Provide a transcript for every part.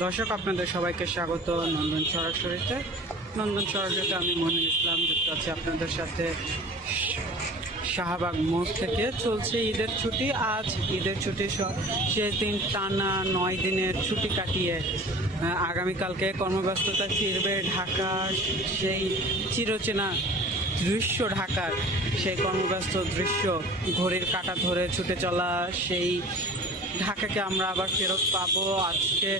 দর্শক, আপনাদের সবাইকে স্বাগত নন্দন সরাসরিতে। নন্দন সরাসরিতে আমি মনির ইসলাম যুক্ত আছি আপনাদের সাথে শাহবাগ মোড় থেকে। চলছে ঈদের ছুটি। আজ ঈদের ছুটি শেষ দিন, টানা 9 দিনের ছুটি কাটিয়ে আগামীকালকে কর্মব্যস্ততা ফিরবে ঢাকা। সেই চিরচেনা দৃশ্য, ঢাকার সেই কর্মব্যস্ত দৃশ্য, ঘড়ির কাঁটা ধরে ছুটে চলা সেই ঢাকাকে আমরা আবার ফেরত পাবো। আজকে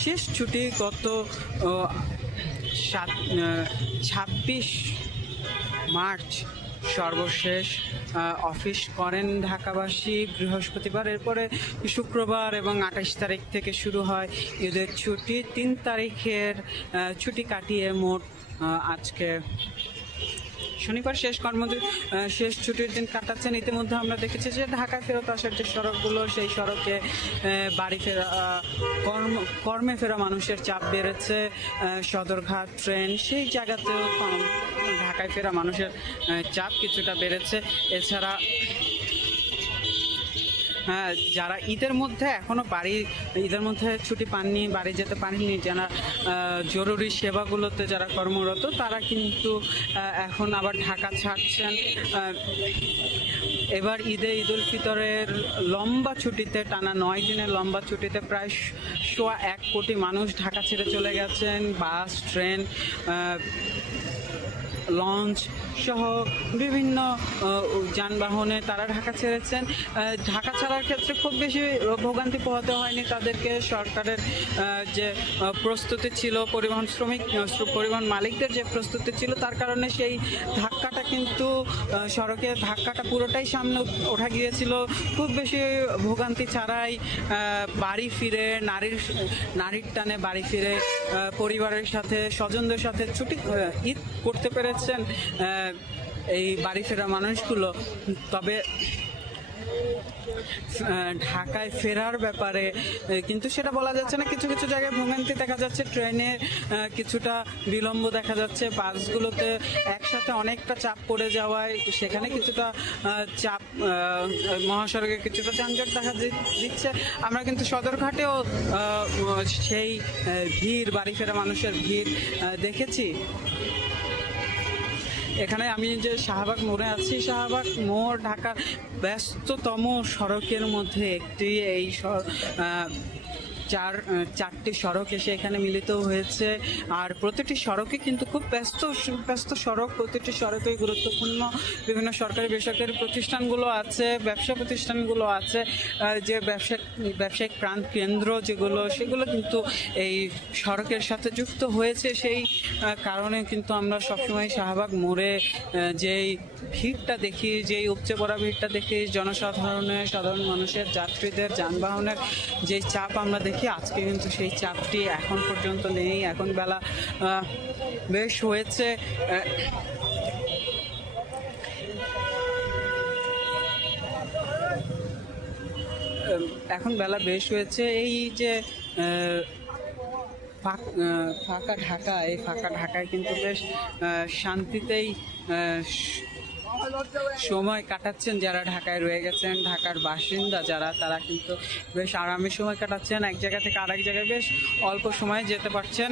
শেষ ছুটি। গত 26 মার্চ সর্বশেষ অফিস করেন ঢাকাবাসী বৃহস্পতিবার। এরপরে শুক্রবার এবং 28 তারিখ থেকে শুরু হয় ঈদের ছুটি। 3 তারিখের ছুটি কাটিয়ে মোট আজকে শনিবার শেষ ছুটির দিন কাটাচ্ছেন। ইতিমধ্যে আমরা দেখেছি যে ঢাকায় ফেরত আসার যে সড়কগুলো, সেই সড়কে বাড়ি ফেরা, কর্মে ফেরা মানুষের চাপ বেড়েছে। সদরঘাট ট্রেন, সেই জায়গাতেও ঢাকায় ফেরা মানুষের চাপ কিছুটা বেড়েছে। এছাড়া যারা ঈদের মধ্যে ছুটি পাননি, বাড়ি যেতে পারেননি, যারা জরুরি সেবাগুলোতে যারা কর্মরত, তারা কিন্তু এখন আবার ঢাকা ছাড়ছেন। এবার ঈদুল ফিতরের লম্বা ছুটিতে, টানা 9 দিনের লম্বা ছুটিতে প্রায় 1.25 কোটি মানুষ ঢাকা ছেড়ে চলে গেছেন। বাস, ট্রেন, লঞ্চ সহ বিভিন্ন যানবাহনে তারা ঢাকা ছেড়েছেন। ঢাকা ছাড়ার ক্ষেত্রে খুব বেশি ভোগান্তি পোহাতে হয়নি তাদেরকে। সরকারের যে প্রস্তুতি ছিল, পরিবহন মালিকদের যে প্রস্তুতি ছিল, তার কারণে সেই ধাক্কাটা কিন্তু সড়কের ধাক্কাটা পুরোটাই সামনে ওঠা গিয়েছিল। খুব বেশি ভোগান্তি ছাড়াই বাড়ি ফিরে, নারীর টানে বাড়ি ফিরে পরিবারের সাথে, স্বজনদের সাথে ঈদ করতে পেরেছেন এই বাড়ি ফেরা মানুষগুলো। তবে ঢাকায় ফেরার ব্যাপারে কিন্তু সেটা বলা যাচ্ছে না। কিছু কিছু জায়গায় ভোগান্তি দেখা যাচ্ছে, ট্রেনে কিছুটা বিলম্ব দেখা যাচ্ছে, বাসগুলোতে একসাথে অনেকটা চাপ পড়ে যাওয়ায় সেখানে কিছুটা চাপ, মহাসড়কে কিছুটা যানজট দেখা দিচ্ছে। আমরা কিন্তু সদরঘাটেও সেই ভিড়, বাড়ি ফেরা মানুষের ভিড় দেখেছি। এখানে আমি যে শাহবাগ মোড়ে আছি, শাহবাগ মোড় ঢাকার ব্যস্ততম সড়কের মধ্যে একটি। এই চারটি সড়ক এসে এখানে মিলিত হয়েছে। আর প্রতিটি সড়কে কিন্তু খুব ব্যস্ত সড়ক। প্রতিটি সড়কে গুরুত্বপূর্ণ বিভিন্ন সরকারি বেসরকারি প্রতিষ্ঠানগুলো আছে, ব্যবসা প্রতিষ্ঠানগুলো আছে। যে ব্যবসায়িক প্রাণ কেন্দ্র যেগুলো, সেগুলো কিন্তু এই সড়কের সাথে যুক্ত হয়েছে। সেই কারণে কিন্তু আমরা সবসময় শাহবাগ মোড়ে যেই ভিড়টা দেখি, যেই উপচে পড়া ভিড়টা দেখি, সাধারণ মানুষের, যাত্রীদের, যানবাহনের যেই চাপ আমরা দেখি, আজকে কিন্তু সেই চাপটি এখন পর্যন্ত নেই। এখন বেলা বেশ হয়েছে। এই যে ফাঁকা ঢাকা, এই ফাঁকা ঢাকায় কিন্তু বেশ শান্তিতেই সময় কাটাচ্ছেন যারা ঢাকায় রয়ে গেছেন। ঢাকার বাসিন্দা যারা, তারা কিন্তু বেশ আরামে সময় কাটাচ্ছেন। এক জায়গা থেকে আরেক জায়গায় বেশ অল্প সময়ে যেতে পারছেন।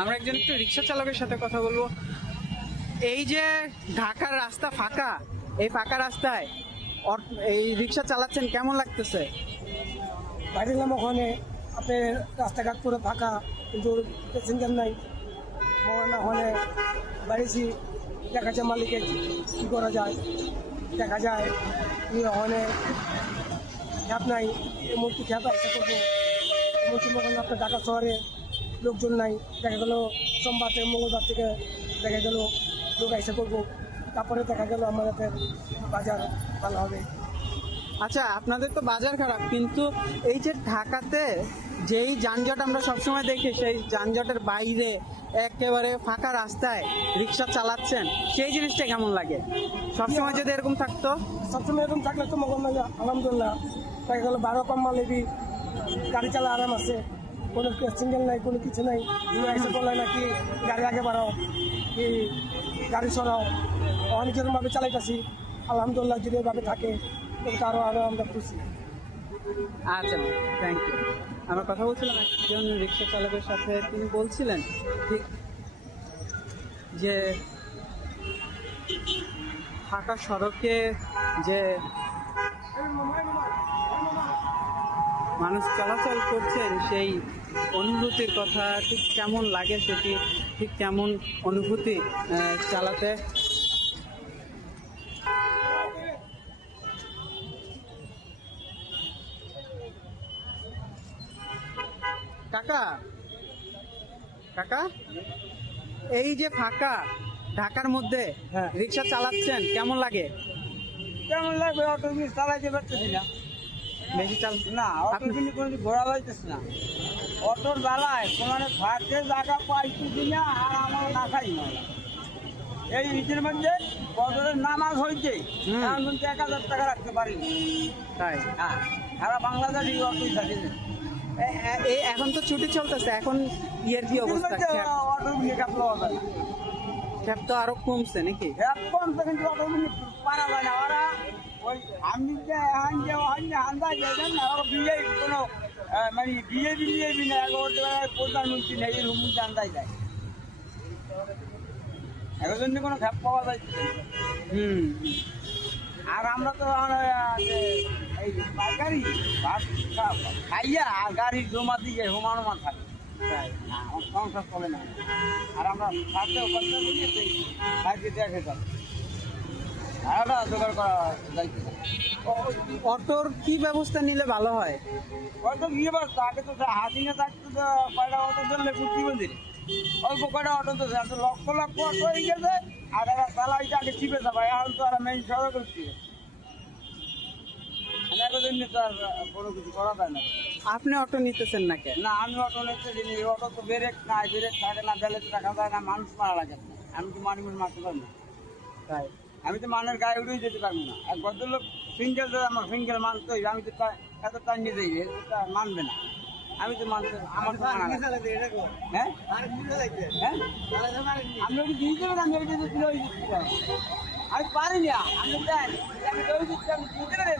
আমরা একজন একটু রিক্সা চালকের সাথে কথা বলবো। এই যে ঢাকার রাস্তা ফাঁকা, এই ফাঁকা রাস্তায় এই রিক্সা চালাচ্ছেন, কেমন লাগতেছে? বাইরেলাম ওখানে, আপনার রাস্তাঘাট পুরো ফাঁকা, কিন্তু প্যাসেঞ্জার নাই। ওখানে বাড়িছি, দেখা যায় মালিকে কী করা যায়, দেখা যায় ওখানে খ্যাপ নাই, এমনকি খ্যাপ আসতে করবো। এমনকি ওখানে আপনার ঢাকা শহরে লোকজন নাই, দেখা গেলো সোমবার থেকে মঙ্গলবার থেকে দেখা গেল লোক এসে করবো। তারপরে দেখা গেল আমাদের বাজার ভালো হবে। আচ্ছা, আপনাদের তো বাজার খারাপ, কিন্তু এই যে ঢাকাতে যেই যানজট আমরা সবসময় দেখি, সেই যানজটের বাইরে একেবারে ফাঁকা রাস্তায় রিক্সা চালাচ্ছেন, সেই জিনিসটা কেমন লাগে? সবসময় যদি এরকম থাকতো? সবসময় এরকম থাকলে তো মনে হয় আলহামদুলিল্লাহ। দেখা গেলো 12 কম মালেবি গাড়ি চালা আরাম আছে, কোনো সিঙ্গেল নাই, কোনো কিছু নাই। এসে বললে নাকি গাড়ি আগে বাড়াও, কি গাড়ি সরাও, অনেক যেরকমভাবে চালাইতেছি। আলহামদুলিল্লাহ যদি এভাবে থাকে তবে তো আরও আমরা খুশি। আচ্ছা, থ্যাংক ইউ। আমরা কথা বলছিলাম একজন রিক্সা চালকের সাথে, তিনি বলছিলেন ঠিক যে ঢাকা সড়কে যে মানুষ চলাচল করছেন সেই অনুভূতির কথা, ঠিক কেমন লাগে সেটি, ঠিক কেমন অনুভূতি চালাতে। কাকা কাকা, এই যে ফাঁকা ঢাকার মধ্যে হ্যাঁ। রিক্সা চালাচ্ছেন, কেমন লাগে? কেমন লাগবে? অটো কিন্তু চালাইতে পারতেছি না, বেশি চাল না অটো কিন্তু কোনো ঘোরা পাইতেছে না। অটোর বেলায় কোনো ফাঁকে জায়গা পাইতেছি না, আর আমার না খাই না। এই ঈদের মধ্যে বদরের নামাজ হয়েছে, এখন কিন্তু 1000 টাকা রাখতে পারিনি। তাই? হ্যাঁ, সারা বাংলাদেশ এই অটোই থাকে। এই এখন তো ছুটি চলতেছে, এখন ইয়ের কি অবস্থা? অটো নিয়ে ক্যাব লওয়া যায় না, ক্যাব তো আরো কমছে নাকি? এখন তো কিন্তু অটো নিয়ে পারা যায় না। ওরা ওই আমি যে আন্দাজ যাই না, ওরা বিয়ে কোনো মানে বিয়ে না, প্রধানমন্ত্রী নেই এর মধ্যে আন্দাজ যায়। এখন জন্য কোনো ক্যাব পাওয়া যাচ্ছে না। আর আমরা তো এই গাড়ি খাইয়া আর গাড়ি জমা দিয়ে হোমানোমান থাকি, আমার সংসার চলে না। আর আমরা থাকতেও করতে খাইতে দেখে যাব, আলাদা জোগাড় করা যাইতে। অটোর কি ব্যবস্থা নিলে ভালো হয়? হয়তো গিয়ে বাস আগে তো হাতিনে থাকতো, তো কয়টা অটো চললে কুর্তি মন্দিরে অল্প কয়টা অটো তো লক্ষ লক্ষ অটো হয়ে গেছে। আর এরা চালাইতে আগে চিপে যাবে, এখন তো আর মেইন সড়ক করছি কোনো কিছু করা যায় না। আপনি অটো নিতেছেন না কেন? না, আমি অটো নিতে দিই, অটো তো ব্রেক নাই, ব্রেক থাকে না, ব্যালেন্স রাখা যায় না, মানুষ মারা লাগে। আমি তো মানুষ মারতে পারবো না, তাই আমি তো মানের গায়ে উঠেই যেতে পারবো না। এক ভদ্রলোক সিঙ্গেল, আমার সিঙ্গেল মানতে হইবে, আমি তো এত টাইম নিয়ে যাই, এটা মানবে না। আমি তো মানতে, আমার তো মানা লাগে। হ্যাঁ হ্যাঁ, আমি ওকে দিয়ে দেবেন, আমি ওই দিচ্ছি, আমি পারি না। আমি দেন আমি ওই দিচ্ছি, আমি দিয়ে দেবেন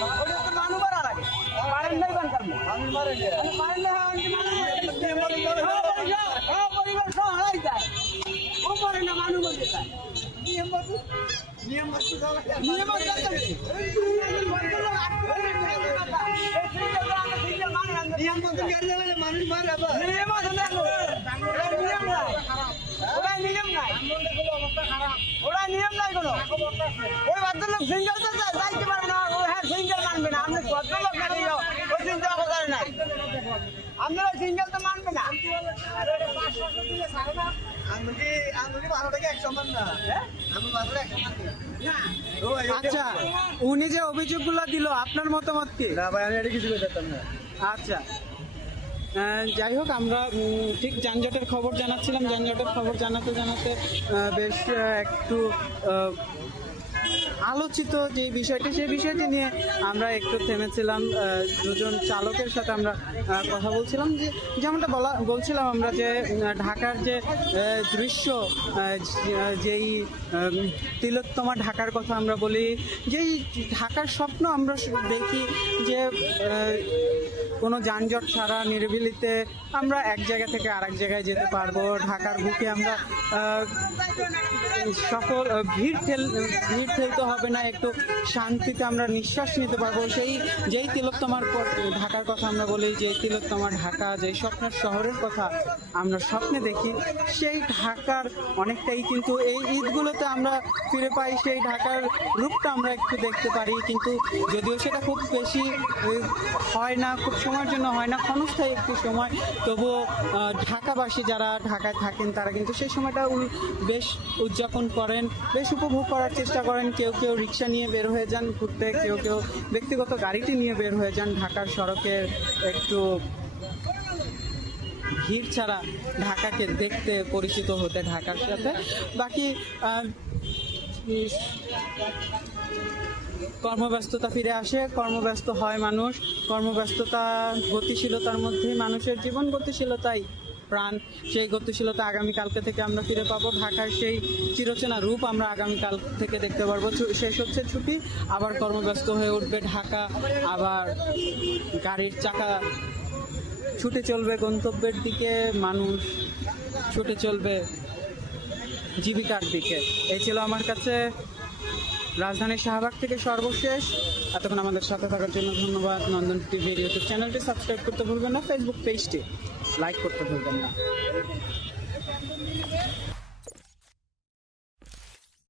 ভদ্রলোকের মানুষ মারা লাগে, পারেন নাই কোন কারণে? আমি পারেন না, পরিবার সহ হারাই যায়, ও পারে না, মানুষ বলতে চায়। ওরা নিয়ম নাই কোনো। ওই ভদ্রলোক সিঙ্গেল তো যাইতে পারে না, ও হ্যাঁ সিঙ্গেল মানবে না। আপনি ভদ্রলোক না দিও, ওই চিন্তা কথা নাই, আপনারা সিঙ্গেল তো মানবে না। আচ্ছা, উনি যে অভিযোগগুলো দিল, আপনার মতামত কি? না ভাই, আমি এটা কিছু করতাম না। আচ্ছা, যাই হোক, আমরা ঠিক যানজটের খবর জানাচ্ছিলাম। যানজটের খবর জানাতে জানাতে বেশ একটু আলোচিত যে বিষয়টি, সেই বিষয়টি নিয়ে আমরা একটু থেমেছিলাম। দুজন চালকের সাথে আমরা কথা বলছিলাম, যে যেমনটা বলছিলাম আমরা, যে ঢাকার যে দৃশ্য, যেই তিলোত্তমা ঢাকার কথা আমরা বলি, যেই ঢাকার স্বপ্ন আমরা দেখি, যে কোনো যানজট ছাড়া নিরিবিলিতে আমরা এক জায়গা থেকে আরেক জায়গায় যেতে পারবো। ঢাকার বুকে আমরা সকল ভিড় ঠেলতে হবে না, একটু শান্তিতে আমরা নিঃশ্বাস নিতে পারবো। যেই তিলোত্তমার ঢাকার কথা আমরা বলি, যে তিলোত্তমা ঢাকা, যেই স্বপ্নের শহরের কথা আমরা স্বপ্নে দেখি, সেই ঢাকার অনেকটাই কিন্তু এই ঈদগুলোতে আমরা ফিরে পাই। সেই ঢাকার রূপটা আমরা একটু দেখতে পারি, কিন্তু যদিও সেটা খুব বেশি হয় না, খুব সময়ের জন্য হয় না, ক্ষণস্থায়ী একটি সময়, তবুও ঢাকাবাসী যারা ঢাকায় থাকেন তারা কিন্তু সেই সময়টা বেশ উদযাপন করেন, বেশ উপভোগ করার চেষ্টা করেন। কেউ কেউ রিক্সা নিয়ে বের হয়ে যান ঘুরতে, কেউ কেউ ব্যক্তিগত গাড়িটি নিয়ে বের হয়ে যান ঢাকার সড়কের একটু ভিড় ছাড়া ঢাকাকে দেখতে, পরিচিত হতে ঢাকার সাথে। বাকি কর্মব্যস্ততা ফিরে আসে, কর্মব্যস্ত হয় মানুষ, কর্মব্যস্ততা গতিশীলতার মধ্যে মানুষের জীবন, গতিশীলতাই প্রাণ। সেই গতিশীলতা আগামীকালকে থেকে আমরা ফিরে পাবো। ঢাকার সেই চিরচেনা রূপ আমরা আগামীকাল থেকে দেখতে পারবো। শেষ হচ্ছে ছুটি, আবার কর্মব্যস্ত হয়ে উঠবে ঢাকা, আবার গাড়ির চাকা ছুটে চলবে গন্তব্যের দিকে, মানুষ ছুটে চলবে জীবিকার দিকে। এই ছিল আমার কাছে রাজধানীর শাহবাগ থেকে সর্বশেষ। এতক্ষণ আমাদের সাথে থাকার জন্য ধন্যবাদ। নন্দন টিভির ইউটিউব চ্যানেলটি সাবস্ক্রাইব করতে ভুলবেন না, ফেসবুক পেজটি লাইক করতে ভুলবেন না।